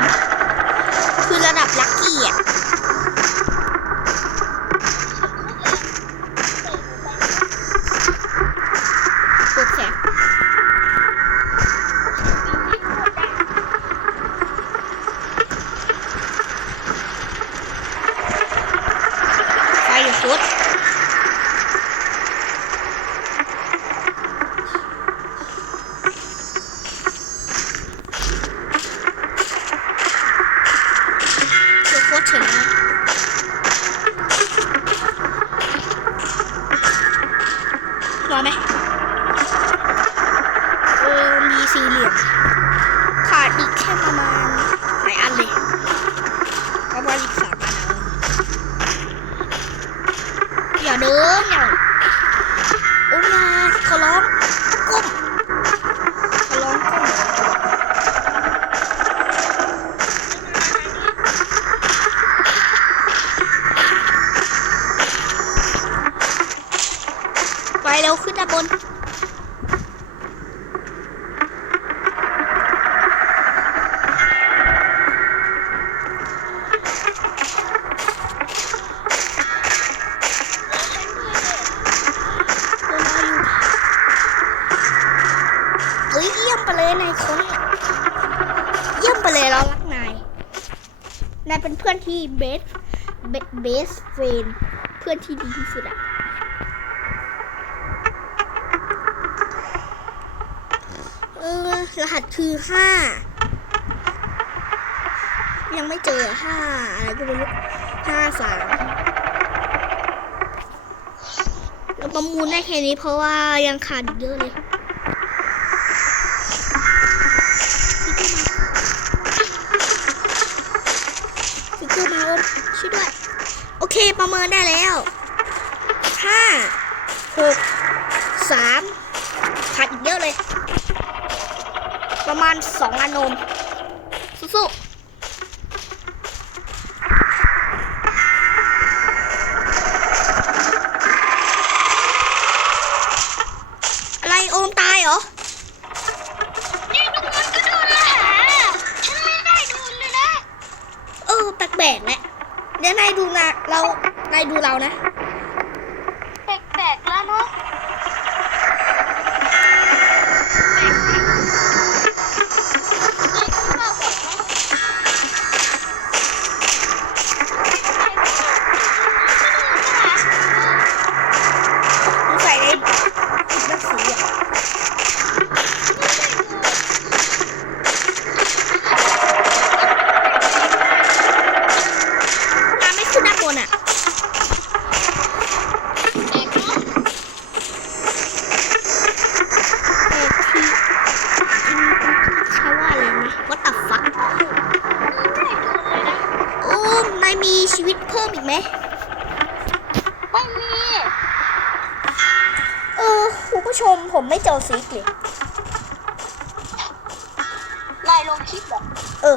น คือระดับลักกี้อะกดแสไฟหยุด รอไหมเออมีสี่เหลี่ยมขาดอีกแค่ประมาณหลายอันเลยประมาณอีกสามอันเอาอย่าเดินอย่าโอ้ยอย่าขอร้อง ไปเร็วขึ้นด้านบน เอ้ยเยี่ยมไปเลยนายคนเยี่ยมไปเลยเรารักนาย นายเป็นเพื่อนที่เบส เบสเฟนเพื่อนที่ดีที่สุดอะ รหัสคือห้ายังไม่เจอห้าอะไรก็ไม่รู้ห้าสามเราประมูลได้แค่นี้เพราะว่ายังขาดอีกเยอะเลยฟิกเกอร์มาแล้วช่วยด้วย โอเคประเมินได้แล้วห้าหกสามขาดอีกเยอะเลย ประมาณสองอันนมสู้ๆอะไรโอมตายเหรอนี่ดูมันก็โดนละหาฉันไม่ได้ดูเลยนะ เออแปลกๆแหละเดี๋ยวนายดูนะเรานายดูเรานะ แปลกๆแล้วเนาะ ชีวิตเพิ่มอีกไหมไม่มีเออคุณผู้ชมผมไม่เจอฟิกเลยนายลงคลิปเหรอเออ